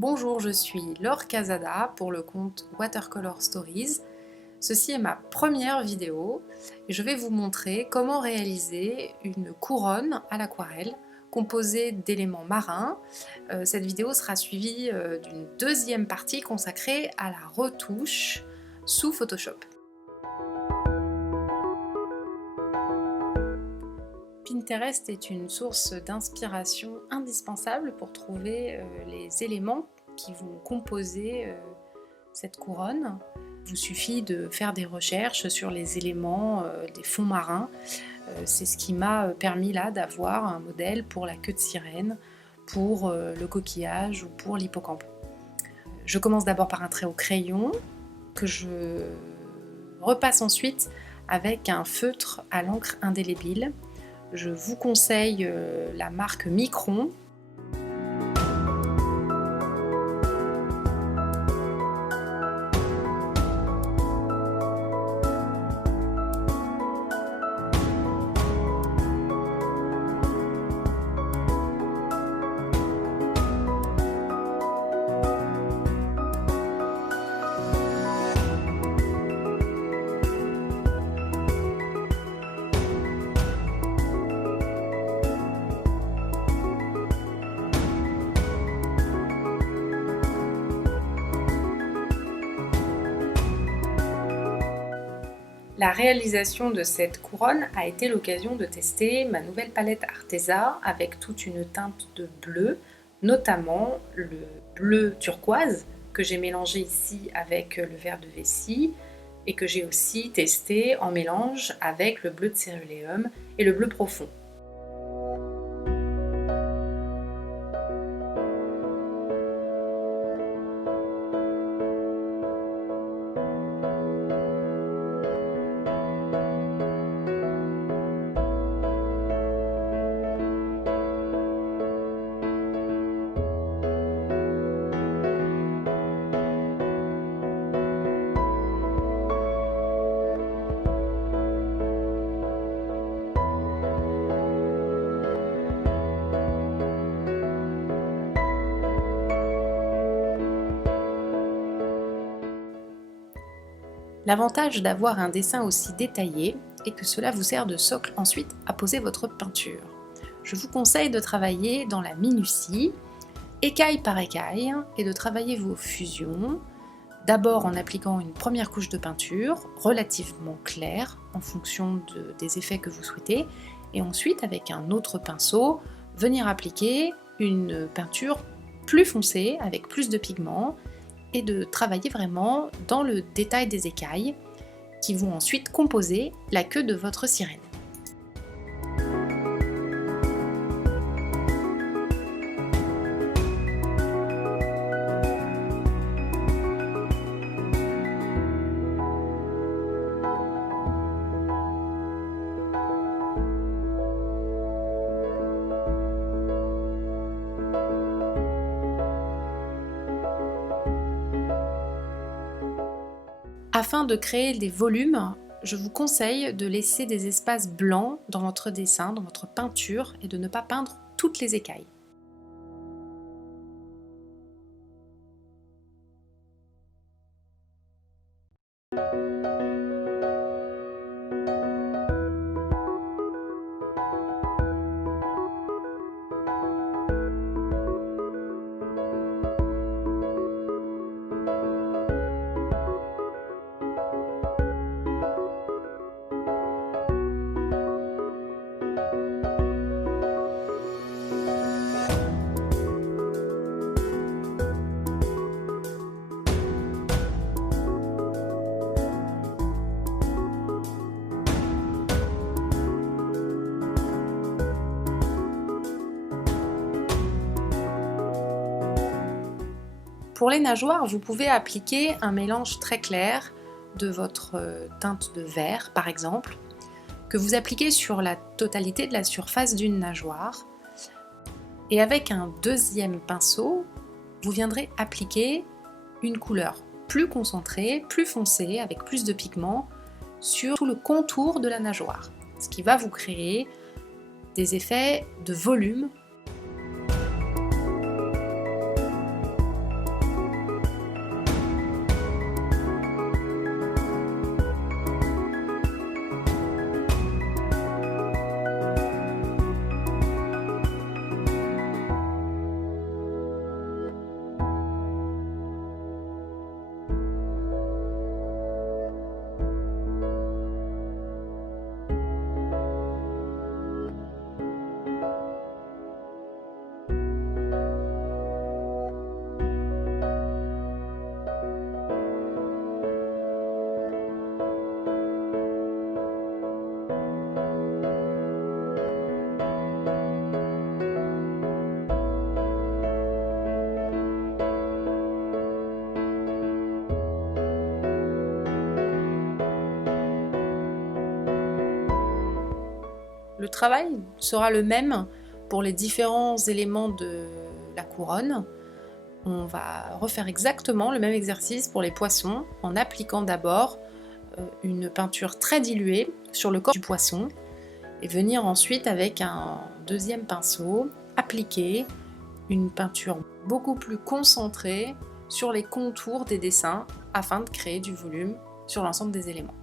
Bonjour, je suis Laure Casada pour le compte Watercolor Stories. Ceci est ma première vidéo et je vais vous montrer comment réaliser une couronne à l'aquarelle composée d'éléments marins. Cette vidéo sera suivie d'une deuxième partie consacrée à la retouche sous Photoshop. Pinterest est une source d'inspiration indispensable pour trouver les éléments qui vont composer cette couronne. Il vous suffit de faire des recherches sur les éléments des fonds marins. C'est ce qui m'a permis là d'avoir un modèle pour la queue de sirène, pour le coquillage ou pour l'hippocampe. Je commence d'abord par un trait au crayon que je repasse ensuite avec un feutre à l'encre indélébile. Je vous conseille la marque Micron. La réalisation de cette couronne a été l'occasion de tester ma nouvelle palette Arteza avec toute une teinte de bleu, notamment le bleu turquoise que j'ai mélangé ici avec le vert de vessie et que j'ai aussi testé en mélange avec le bleu de céruléum et le bleu profond. L'avantage d'avoir un dessin aussi détaillé est que cela vous sert de socle ensuite à poser votre peinture. Je vous conseille de travailler dans la minutie, écaille par écaille, et de travailler vos fusions, d'abord en appliquant une première couche de peinture relativement claire en fonction des effets que vous souhaitez, et ensuite avec un autre pinceau, venir appliquer une peinture plus foncée avec plus de pigments, et de travailler vraiment dans le détail des écailles qui vont ensuite composer la queue de votre sirène. Afin de créer des volumes, je vous conseille de laisser des espaces blancs dans votre dessin, dans votre peinture, et de ne pas peindre toutes les écailles. Pour les nageoires, vous pouvez appliquer un mélange très clair de votre teinte de vert, par exemple, que vous appliquez sur la totalité de la surface d'une nageoire. Et avec un deuxième pinceau, vous viendrez appliquer une couleur plus concentrée, plus foncée, avec plus de pigments, sur tout le contour de la nageoire, ce qui va vous créer des effets de volume. Le travail sera le même pour les différents éléments de la couronne. On va refaire exactement le même exercice pour les poissons en appliquant d'abord une peinture très diluée sur le corps du poisson et venir ensuite avec un deuxième pinceau appliquer une peinture beaucoup plus concentrée sur les contours des dessins afin de créer du volume sur l'ensemble des éléments.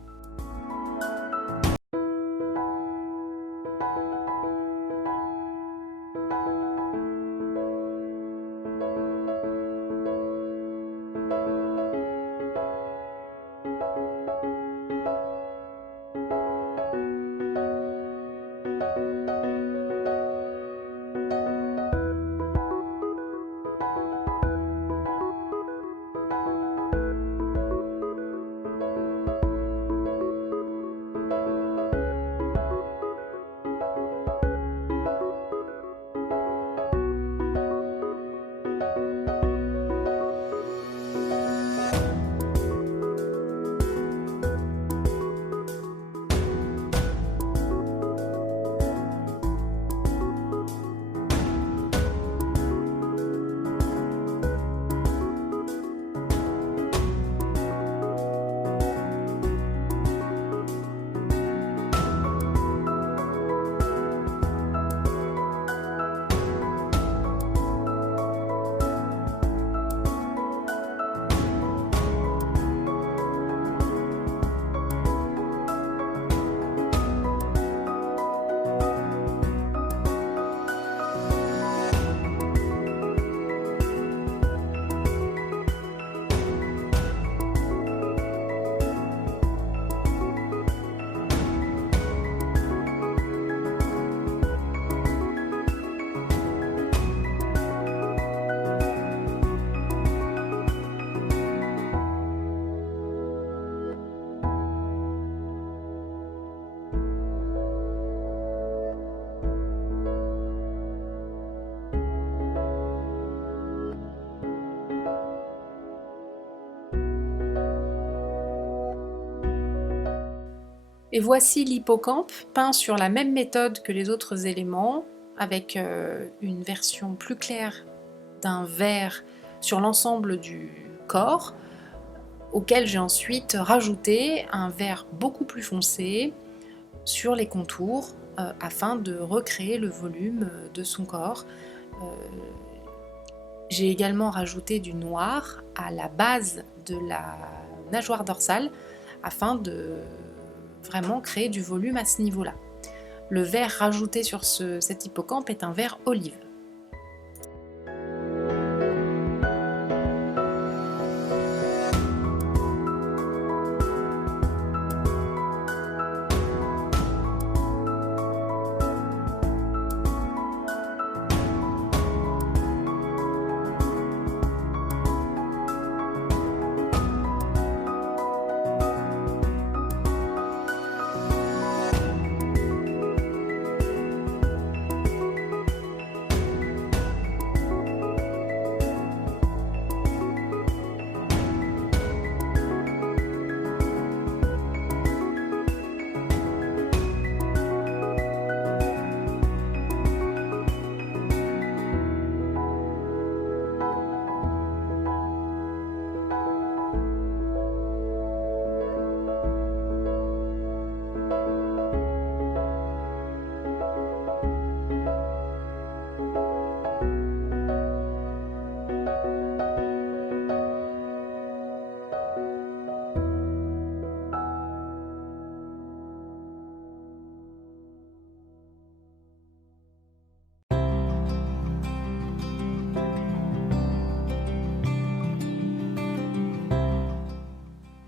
Et voici l'hippocampe peint sur la même méthode que les autres éléments, avec une version plus claire d'un vert sur l'ensemble du corps, auquel j'ai ensuite rajouté un vert beaucoup plus foncé sur les contours afin de recréer le volume de son corps. J'ai également rajouté du noir à la base de la nageoire dorsale afin de vraiment créer du volume à ce niveau-là. Le vert rajouté sur cet hippocampe est un vert olive.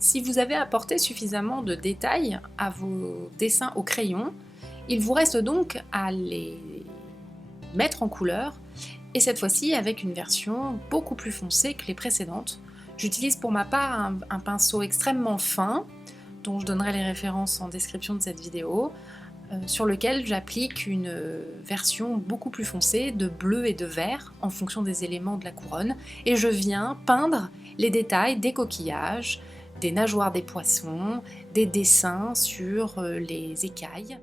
Si vous avez apporté suffisamment de détails à vos dessins au crayon, il vous reste donc à les mettre en couleur, et cette fois-ci avec une version beaucoup plus foncée que les précédentes. J'utilise pour ma part un pinceau extrêmement fin, dont je donnerai les références en description de cette vidéo, sur lequel j'applique une version beaucoup plus foncée de bleu et de vert en fonction des éléments de la couronne, et je viens peindre les détails des coquillages, des nageoires des poissons, des dessins sur les écailles.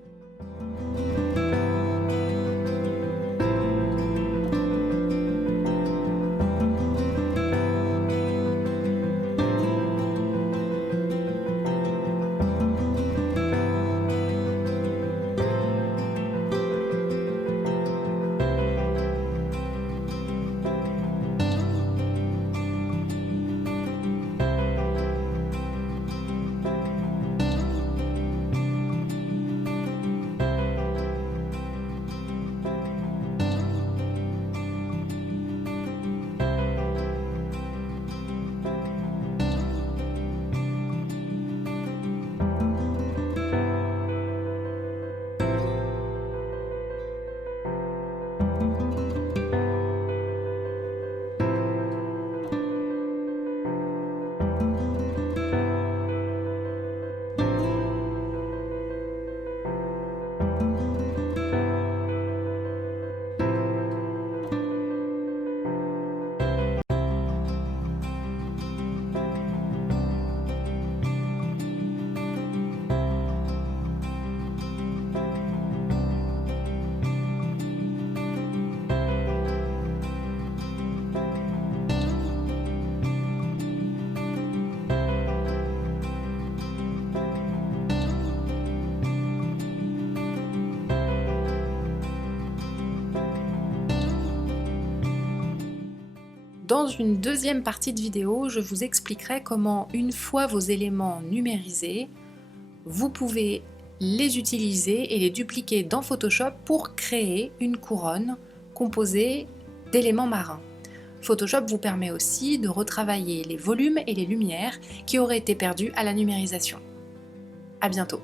Dans une deuxième partie de vidéo, je vous expliquerai comment, une fois vos éléments numérisés, vous pouvez les utiliser et les dupliquer dans Photoshop pour créer une couronne composée d'éléments marins. Photoshop vous permet aussi de retravailler les volumes et les lumières qui auraient été perdus à la numérisation. À bientôt!